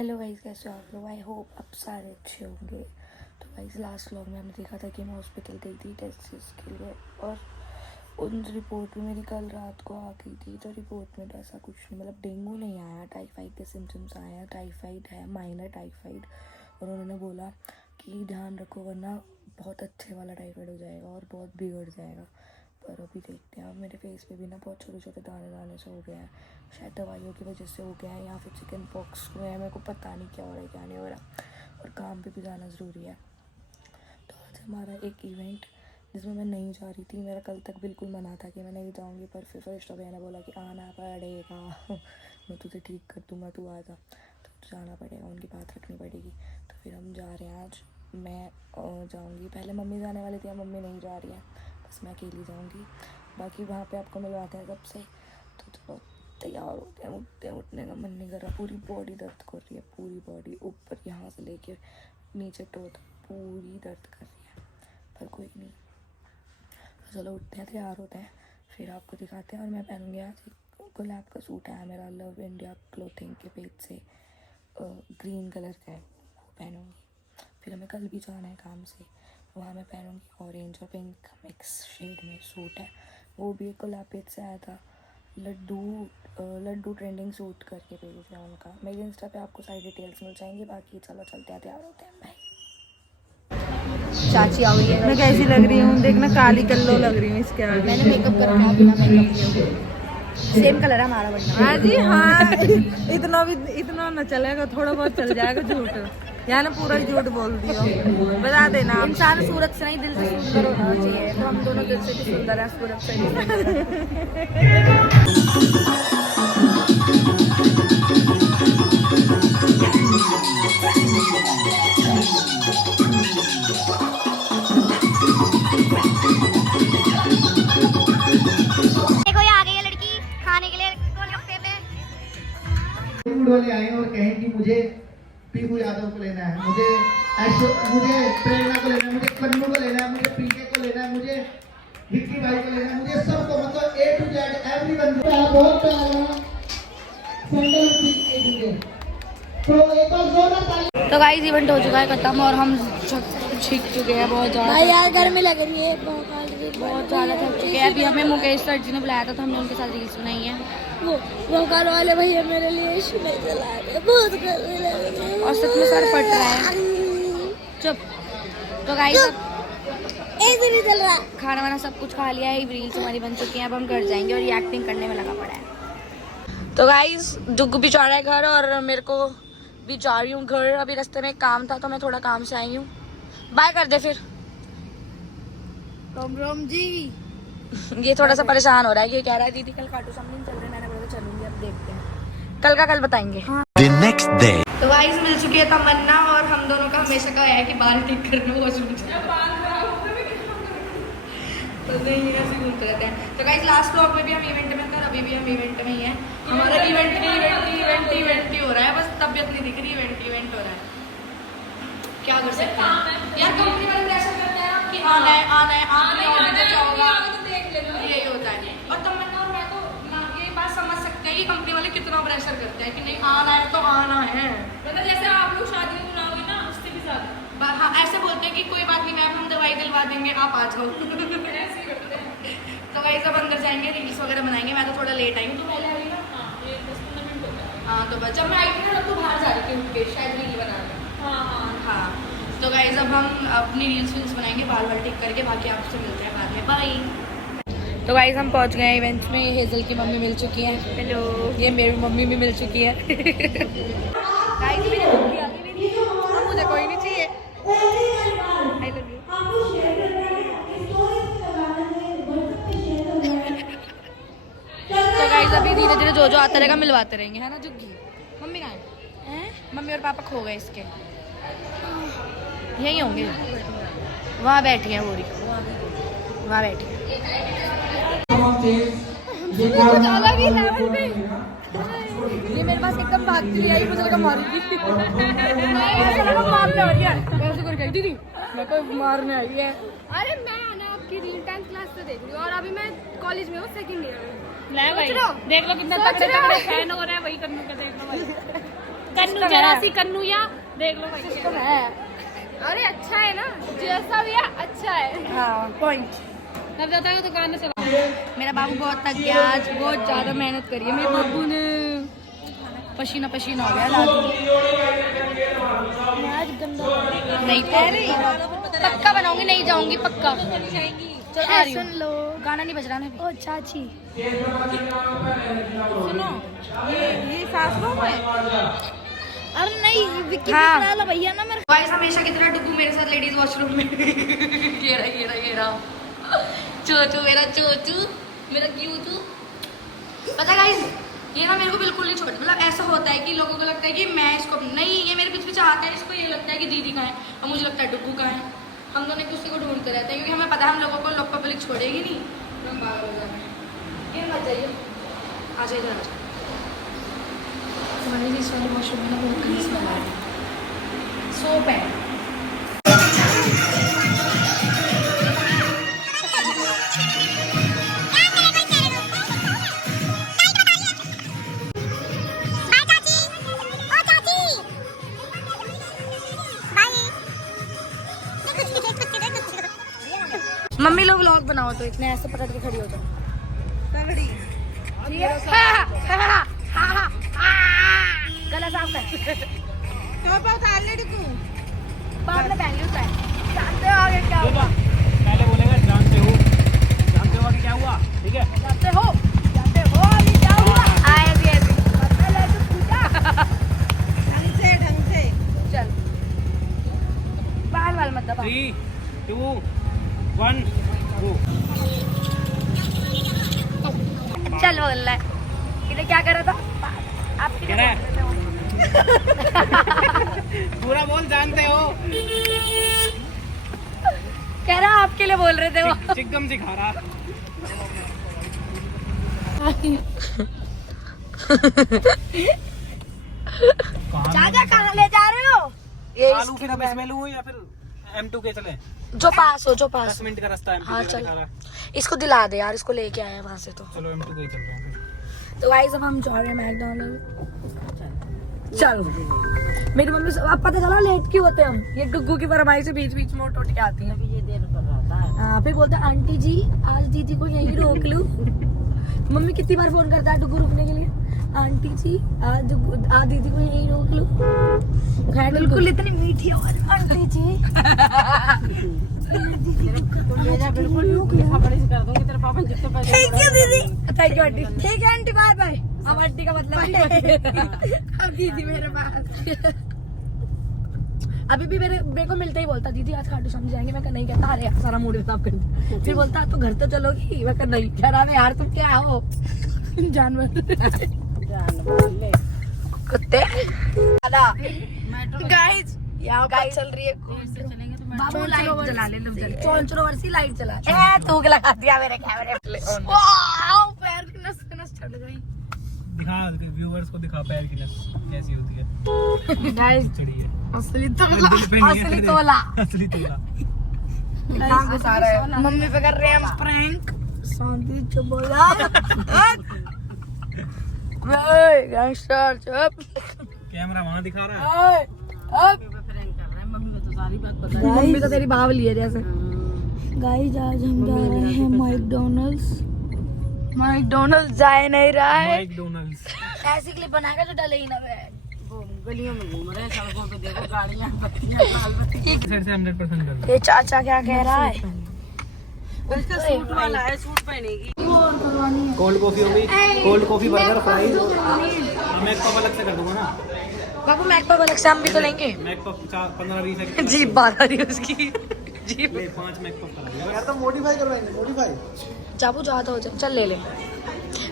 Hello guys, कैसे हो आप लोग? आई होप आप सारे अच्छे होंगे। तो गाइस, लास्ट व्लॉग में हमने देखा था कि मैं हॉस्पिटल गई थी टेस्ट के लिए, और उन रिपोर्ट में मेरी कल रात को आ गई थी। तो रिपोर्ट में तो ऐसा कुछ नहीं, मतलब डेंगू नहीं आया, टाइफाइड के सिम्टम्स आए हैं। टाइफाइड है, माइनर टाइफाइड, और उन्होंने बोला कि ध्यान रखो वरना बहुत अच्छे वाला टाइफाइड हो जाएगा और बहुत बिगड़ जाएगा। पर अभी देखते हैं। अब मेरे फेस पे भी ना बहुत छोटे छोटे दाने दाने से हो गए हैं, शायद दवाइयों की वजह से हो गया है या फिर चिकन पॉक्स हुए हैं, मेरे को पता नहीं क्या हो रहा है क्या नहीं हो रहा। और काम पे भी जाना ज़रूरी है। तो आज हमारा एक इवेंट जिसमें मैं नहीं जा रही थी। मेरा कल तक बिल्कुल मना था कि मैं नहीं जाऊँगी, पर फिर फरिश्ता भैया ने बोला कि आना पड़ेगा मैं तुझे ठीक कर दूँगा, तू आ जा। तो जाना पड़ेगा, उनकी बात रखनी पड़ेगी। तो फिर हम जा रहे हैं आज। मैं जाऊँगी, पहले मम्मी जाने वाली थी, अब मम्मी नहीं जा रही है, बस मैं अकेली जाऊँगी। बाकी वहाँ पे आपको मिलवाते हैं सबसे। तो चलो तैयार होते हैं। उठने का मन नहीं कर रहा, पूरी बॉडी दर्द कर रही है, पूरी बॉडी ऊपर यहाँ से लेके नीचे टो तक पूरी दर्द कर रही है, पर कोई नहीं। तो चलो उठते हैं, तैयार होते हैं, फिर आपको दिखाते हैं। और मैं पहनूँगी आज एक गुलाब का सूट है मेरा, लव इंडिया क्लोथिंग के पेज से, ग्रीन कलर का है, वो पहनूँगी। फिर हमें कल भी जाना है काम से, वहाँ मैं पहनूँगी ऑरेंज और पिंक मिक्स शेड में सूट है, वो भी एक गुलाब पेज से आया था। लड्डू ट्रेंडिंग सूट करके पेज है उनका। मेरे इंस्टा पे आपको सारी डिटेल्स मिल जाएंगी। बाकी चलो चलते हैं, तैयार होते हैं, बाय। चाची आ गई है। मैं कैसी लग रही हूँ? देखना, काली कल्लो लग रही हूँ इसके आगे। मैंने मेकअप करके आ, बिना मेकअप सेम कलर है हमारा बनना। हाँ जी, हाँ इतना न चलेगा, थोड़ा बहुत चल जाएगा। झूठ यहाँ ना पूरा झूठ बोल दियो, बता देना। इंसान सूरत से नहीं दिल से सुंदर होना चाहिए, तो हम दोनों दिल से भी सुंदर हैं, सूरत से भी सुंदर फूड वाले आए और कहें कि मुझे पीहू यादव को लेना है, मुझे प्रेरणा को लेना है, मुझे कन्नू को लेना है, मुझे पीके को लेना है, मुझे हिक्की भाई को लेना है, मुझे सबको, मतलब A to Z एवरीवन। बहुत तो एक और जोरदार ताली। तो गाइस, इवेंट हो चुका है खत्म और हम सीख चुके हैं बहुत ज़्यादा। भाई यार गर्मी लग रही है, बहुत ज़्यादा थक चुके हैं। अभी हमें मुकेश सर जी ने बुलाया था, तो हमने उनके साथ रील्स बनाई है। वो कार वाले भैया मेरे लिए चला रहे, बहुत गर्मी लग रही है और सच में सर फट रहा है। चुप। तो गाइस, ऐसे नहीं चल रहा। खाना वाना सब कुछ खा लिया है, रील्स हमारी बन चुकी हैं, अब हम घर जाएंगे और ये एक्टिंग करने में लगा पड़ा है। तो गाइस, जुग्गू भी जा रहा है घर और मेरे को भी जा रही हूँ घर। अभी रास्ते में काम था, तो मैं थोड़ा काम से आई हूँ। बाय कर दे फिर। राम राम जी। ये थोड़ा सा परेशान हो रहा है, ये कह रहा है दीदी कल खाटू श्याम चल रहे हैं। मैंने बोला चलूंगी, अब देखते हैं, कल का कल बताएंगे। तो गाइस, मिल चुकी है तमन्ना, और हम दोनों का हमेशा का है कि बाल ठीक करना वो तो नहीं ऐसे घूमते रहते हैं। तो गाइस, लास्ट व्लॉग में भी हम इवेंट में थे, अभी भी हम इवेंट में ही हैं। हमारा इवेंट ही हो रहा है, बस तबियत नहीं दिख रही, इवेंट हो रहा है। क्या कर सकते हैं यार, कंपनी वाले प्रेशर करते हैं कि आना है यही होता है। और तमन्ना और मैं तो ये बात समझ सकते हैं कि कंपनी वाले कितना प्रेशर करते हैं कि नहीं आना है तो आना है। मतलब जैसे आप लोग शादी में बुलाओगे ना, उससे भी ज्यादा। हाँ, ऐसे बोलते हैं कि कोई बात नहीं मैम, हम दवाई दिलवा देंगे, आप आ जाओ ऐसे ही करते हैं। तो वही सब अंदर जाएंगे, रील्स वगैरह बनाएंगे। मैं तो थोड़ा लेट आई हूँ, तो पहले आ रही ना। हाँ, ये 10-15 मिनट हो गए। हाँ, तो बस जब मैं आई थी ना, तब तो बाहर जा रही थी उठ के, शायद रील बना रही। हाँ, तो गाइस, अब हम अपनी रील्स बनाएंगे, बाल बाल ठीक करके। बाकी आपसे मिलते हैं बाद में, बाय। तो गाइस, हम पहुंच गए इवेंट में। हेजल की मम्मी मिल चुकी है। हेलो। ये मेरी मम्मी भी मिल चुकी है। गाइस, मेरी मम्मी आ गई। अब मुझे कोई नहीं चाहिए। I love you. तो गाइस, अभी धीरे धीरे जो आता रहेगा मिलवाते रहेंगे, है ना जुग्गी? मम्मी कहाँ है? मम्मी और पापा खो गए इसके, यहीं होंगे। वहाँ बैठी है बोरी, वहाँ बैठी है। ये मेरे पास एकदम भागती रही आई, मुझे लगा मारूंगी। ऐसा लगा मारने वाली है, ऐसे करके दीदी मैं कोई मारने आई है। अरे मैं ना आपकी रील 10th क्लास से देख रही हूँ और अभी मैं कॉलेज में हूँ, सेकंड ईयर में। ले भाई, देख लो कितना तगड़े फैन हो रहे हैं, वही करने का देख लो भाई। कन्नू जरा सी कन्नू या देख लो भाई सिस्टम है। अरे अच्छा है ना, जैसा भी है अच्छा है। हाँ पॉइंट। तब जाता है तो गाना चला। मेरा बाबू बहुत थक गया आज, बहुत ज्यादा मेहनत करी है मेरे बाबू ने, पसीना पसीना हो गया लाडू। नहीं पहले पक्का बनाऊंगी, नहीं जाऊंगी पक्का। चल आ रही हूँ, गाना नहीं बज रहा ना। ओ चाची सुनो, ये सासुओं में। अरे नहीं विक्की हाँ। भैया ना मेरे गाइस हमेशा की तरह डुगू मेरे साथ लेडीज वॉशरूम में ये रहा चोचू मेरा क्यूचू। पता गाइस ये ना मेरे को बिल्कुल नहीं छोड़ता, मतलब ऐसा होता है कि लोगों को लगता है कि मैं इसको नहीं, ये मेरे पीछे पीछे आता है, इसको ये लगता है कि दीदी कहाँ है और मुझे लगता है डुगू कहाँ है। हम दोनों एक दूसरे को ढूंढते रहते हैं क्योंकि हमें पता है हम लोगों को लोग पब्लिक छोड़ेगी नहीं, तो हम पागल हो जाएंगे। ये मत जाइए, आ जाइए इधर आ जाइए। हमारे इस वाले वॉशरूम में ना बहुत गंदी स्मेल आ रही है, सोप है। मम्मी लोग व्लॉग बनाओ तो इतने ऐसे पकड़ के खड़ी हो जाओ। तगड़ी गला साफ कर। तो बहुत ऑलरेडी को बाद में पहन लिया है। जानते हो आगे क्या हुआ? पहले बोलेगा जानते हो कि क्या हुआ, ठीक है? जानते हो अभी क्या हुआ? ऐसे पता ले तो पूछा। ढंग से चल बाल मत दबा। 3, 2, 1 गो। चल बोल रहा है इधर क्या कर रहा था आप? कह रहा है पूरा बोल जानते हो। कह रहा आपके लिए बोल रहे थे वो। चिकम सिखा रहा। चाचा कहाँ ले जा रहे हो? ये आलू फिर अब इसमें लूं या फिर M2 के चले? जो पास हो 10 मिनट का रास्ता है। हाँ चल इसको दिला दे यार, इसको लेके आए वहाँ से। तो चलो M2 के ही चल रहे हैं। तो गाइस अब हम जा रहे हैं मैकडॉनल्ड। चलो मेरी मम्मी से अब पता चला लेट क्यों होते हम, ये गुग्गू की फरमाइश से बीच बीच में उठ के आती है। ये देर कर रहा था। हाँ फिर बोलते आंटी जी आज दीदी को यहीं रोक लूं। मम्मी कितनी बार फोन करता है डुगू रुकने के लिए, आंटी जी आज दीदी को यहीं रोक लूं। बिल्कुल इतनी मीठी आवाज आंटी जी। थैंक यू दीदी, थैंक यू आंटी। ठीक है आंटी, बाय बाय। अब आंटी का मतलब है अब दीदी मेरे पास। अभी भी मेरे को मिलते ही बोलता दीदी आज खाटू श्याम जाएंगे। मैं नहीं कहता अरे सारा मूड खराब कर दिया। फिर बोलता तो घर तो चलोगी, मैं नहीं कह रहा यार तुम क्या हो जानवर कुत्ते। गाइस यहाँ पर चल रही है बाबू लाइट जला ले, कंट्रोवर्सी लाइट जला। तू लगा दिया मेरे कैमरे पे। वाओ पैर की नस नस चढ़ गई। दिखा व्यूअर्स को, दिखा पैर की नस कैसी होती है। गाइस चढ़ी है असली तोला असली तोला। मम्मी पे कर रहे हैं हम प्रैंक। शांति चुप हो जा। गैंगस्टर चुप। कैमरा वहाँ दिखा रहा है। मम्मी तो तेरी बावली है जैसे। गाइस आज हम जा रहे हैं मैकडॉनल्ड्स जाए नहीं रहा है। मैकडॉनल्ड्स ऐसी क्लिप बनाएगा जो डले ही ना वे। गलियों में घूम रहे हैं, सड़कों पे देखो गाड़ियां बत्तियां लाल बत्ती। से 100% कर दो। ये चाचा क्या कह रहा है? उसका सूट वाला है, सूट पहनेगी। कोल्ड कॉफी होगी, कोल्ड कॉफी बर्गर फ्राइज। मैं एक अलग से कर दूंगा ना बाबू। मैक अलग से हम भी तो लेंगे। मैक पप 15-20 जीप बात आ रही है उसकी जीप। 5 मैक पप करा यार तो मॉडिफाई करवाएंगे, मॉडिफाई। चाबू चाहता हो जाए चल ले ले।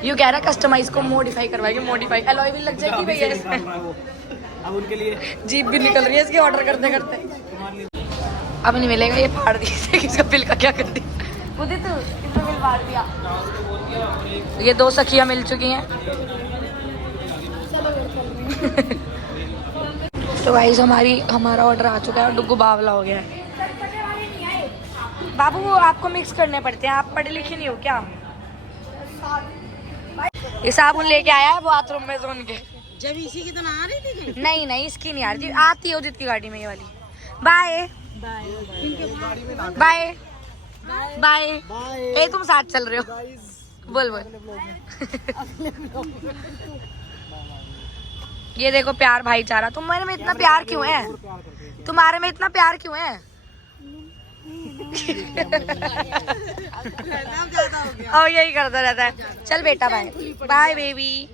यू कह रहा कस्टमाइज को मॉडिफाई करवाएंगे। मॉडिफाई अलॉय भी लग जाएगी भैया इसमें। अब उनके लिए जीप भी निकल रही है इसकी ऑर्डर करते करते। अब नहीं मिलेगा, ये फाड़ दी। किसका बिल का क्या कर दिया बुद्धि तू, किसका बिल फाड़ दिया। ये 2 सखियां मिल चुकी हैं। तो गाइस हमारा ऑर्डर आ चुका है और डुगू बावला हो गया है। बाबू वो आपको मिक्स करने पड़ते हैं, आप पढ़े लिखे नहीं हो क्या? ये साबुन लेके आया है बाथरूम में से उनके। जब इसी की तो ना आ रही थी कहीं? नहीं नहीं इसकी नहीं आ रही थी, आती है उदित की गाड़ी में ये वाली। Bye bye bye. ए तुम साथ चल रहे हो, बोल बोल। ये देखो प्यार भाईचारा, तुम्हारे में इतना प्यार क्यों है? तुम्हारे में इतना प्यार क्यों है? और यही करता रहता है। चल बेटा बाय बाय बेबी।